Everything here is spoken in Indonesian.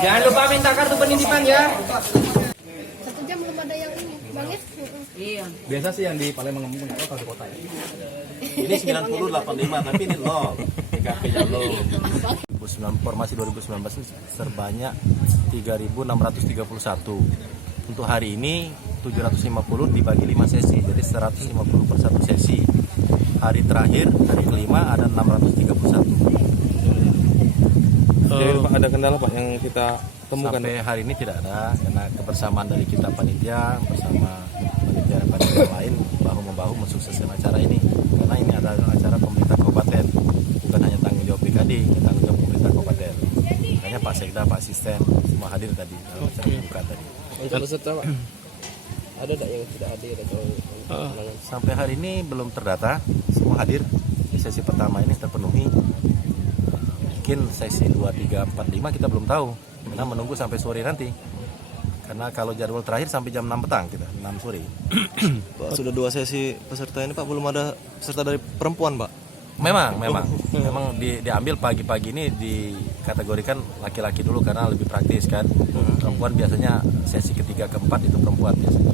Jangan lupa minta kartu penitipan ya. 1 jam belum ada yang ini, Bang ya? Iya. Biasa sih yang di Palembang punya kalau di kota ya. Ini 9085 tapi ini loh. TKP-nya loh. Formasi 2019 ini sebanyak 3.631. Untuk hari ini 750 dibagi 5 sesi, jadi 150 per satu sesi. Hari terakhir, hari kelima ada 631. Jadi Pak, ada kendala Pak yang kita temukan? Sampai hari ini tidak ada, karena kebersamaan dari kita panitia bersama panitia lain bahu-membahu mensukseskan acara ini. Karena ini adalah acara pemerintah kabupaten, bukan hanya tanggung jawab BKD, tanggung jawab pemerintah kabupaten. Makanya Pak Sekda, Pak Asisten semua hadir tadi dalam acara pembukaan tadi. Untuk peserta Pak, ada tidak yang tidak hadir atau Sampai hari ini belum terdata, semua hadir. Di sesi pertama ini terpenuhi. Mungkin sesi 2, 3, 4, 5 kita belum tahu, karena menunggu sampai sore nanti. Karena kalau jadwal terakhir sampai jam 6 petang kita, 6 sore. Pak, sudah 2 sesi peserta ini Pak, belum ada peserta dari perempuan Pak? Memang diambil pagi-pagi ini dikategorikan laki-laki dulu karena lebih praktis kan. Perempuan biasanya sesi ketiga keempat itu perempuan biasanya.